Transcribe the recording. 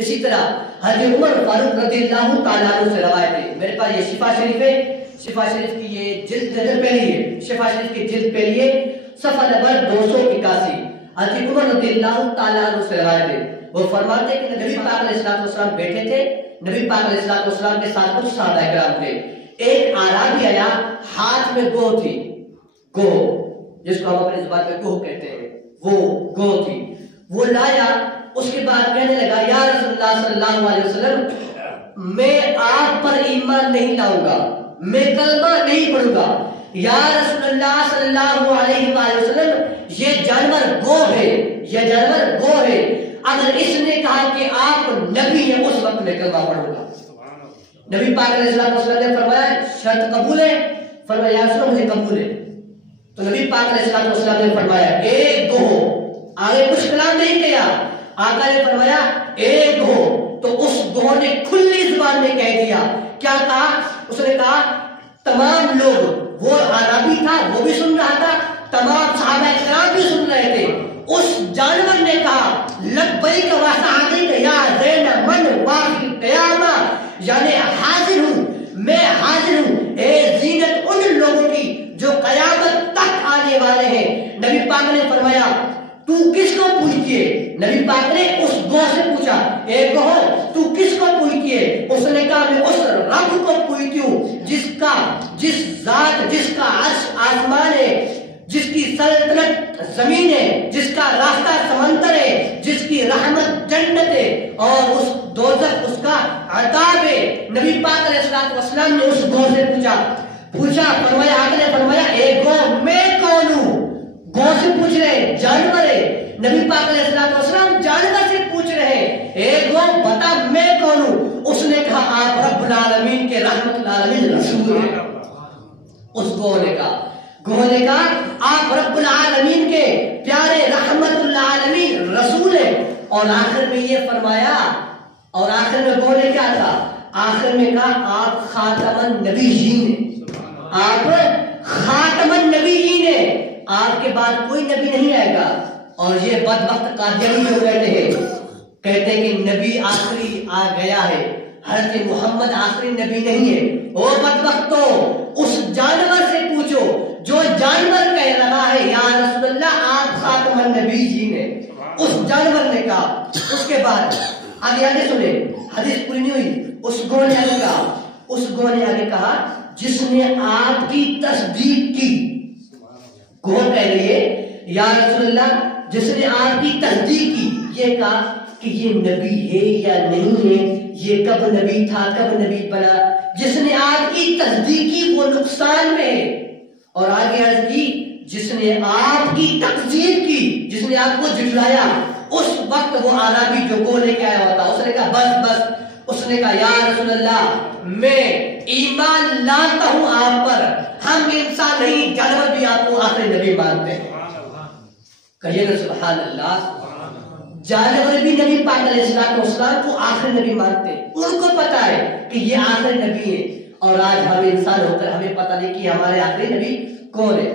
اسی طرح حضرت عمر فاروق رضی اللہ تعالیٰ عنہ سے روایت ہے، میرے پاس یہ شفا شریف ہے، شفا شریف کی یہ جلد نظر پہلی ہے، شفا شریف کی جلد پہلی ہے، صفحہ نمبر 281، حضرت عمر رضی اللہ تعالیٰ عنہ سے روایت ہے، وہ فرماتے ہیں کہ نبی پاک علیہ السلام بیٹھے تھے، نبی پاک علیہ السلام کے ساتھ کچھ صحابہ کرام تھے، ایک اعرابی آیا، ہاتھ میں گو تھی، گو جس کو ہم اپنی زبان میں گو کہتے ہیں، وہ گو تھی، وہ لایا، اس کے بعد کہنے لگا یا رسول اللہ صلی اللہ علیہ وسلم میں آپ پر ایمان نہیں لاؤں گا، میں کلمہ نہیں پڑھوں گا، یا رسول اللہ صلی اللہ علیہ وسلم یہ جانور گو ہے، یہ جانور گو ہے، اگر اس نے کہا کہ آپ نبی ہیں اس وقت میں کلمہ پڑھوں گا۔ نبی پاک علیہ السلام نے فرمایا شرط قبول ہے؟ فرمایا یا رسول اللہ مجھے قبول ہے۔ تو نبی پاک علیہ السلام نے فرمایا ایک گو، آگے کچھ کلام نہیں کیا، آقا نے فرمایا ایک ہو، تو اس گو نے کھلی زبان میں کہہ دیا، کیا کہا؟ اس نے کہا تمام لوگ، وہ عربی تھا وہ بھی سن رہا تھا، تمام صحابہ کرام بھی سن رہے تھے، اس جانور نے کہا لبیک و سعدیک یا زین من واقع قیامہ، یعنی حاضر ہوں، میں حاضر ہوں اے زینت ان لوگوں کی جو قیامت تک آنے والے ہیں۔ نبی پاک نے فرمایا تو کس کو پوچھتی ہے؟ نبی پاک نے اس گو سے پوچھا اے گو تو کس کو پوچھتی ہے؟ اس نے کہا میں اس رب کو پوچھتی ہوں جس ذات جس کا عرش آسمان ہے، جس کی سلطنت زمین ہے، جس کا راستہ سمندر ہے، جس کی رحمت جنت ہے اور اس دوزخ اس کا عذاب ہے۔ نبی پاک علیہ السلام نے اس گو سے پوچھا، فرمایا آپ نے فرمایا اے گو میں کون ہوں؟ گو سے پوچھ رہے جانور ہے، نبی پاک علیہ السلام جانور سے پوچھ رہے اے گو بتا میں کون ہوں؟ اس نے کہا آپ رب العالمین کے رحمت العالمین رسول ہیں۔ اس گو نے کہا آپ رب العالمین کے پیارے رحمت العالمین رسول ہیں، اور آخر میں یہ فرمایا، اور آخر میں گو نے کیا کہا؟ آخر میں کہا آپ خاتم النبیین ہیں، آپ خاتم النبیین ہیں، آپ کے بعد کوئی نبی نہیں آئے گا۔ اور یہ بدبخت قادیانی جو کہتے ہیں کہ نبی آخری آ گیا ہے، حضرت محمد آخری نبی نہیں ہے، او بدبختو اس جانور سے پوچھو جو جانور کہہ رہا ہے یا رسول اللہ آپ خاتم النبیین ہیں، اس جانور نے کہا۔ اس کے بعد آگے سنے، حدیث پوری نہیں ہوئی، اس گو نے آگے کہا جس نے آپ کی تصدیق کی، گو کہہ رہی ہے یا رسول اللہ جس نے آپ کی تصدیق کی، یہ کہا کہ یہ نبی ہے یا نہیں ہے، یہ کب نبی تھا کب نبی بنا، جس نے آپ کی تصدیق کی وہ نقصان میں ہے۔ اور آگے عرض کی جس نے آپ کی تکذیب کی، جس نے آپ کو جھٹلایا، اس وقت وہ عربی جو گو لے کے آیا ہوتا، اس نے کہا بس، اس نے کہا یا رسول اللہ میں ایمان لاتا ہوں آپ پر، ہم انسان نہیں جانور بھی آپ کو آخری نبی مانتے ہیں۔ کہیے نا سبحان اللہ، جانور بھی نبی پاک علیہ السلام کو آخری نبی مانتے ہیں، ان کو پتا ہے کہ یہ آخری نبی ہے، اور آج ہم انسان ہو کر ہمیں پتہ نہیں کہ ہمارے آخری نبی کون ہے۔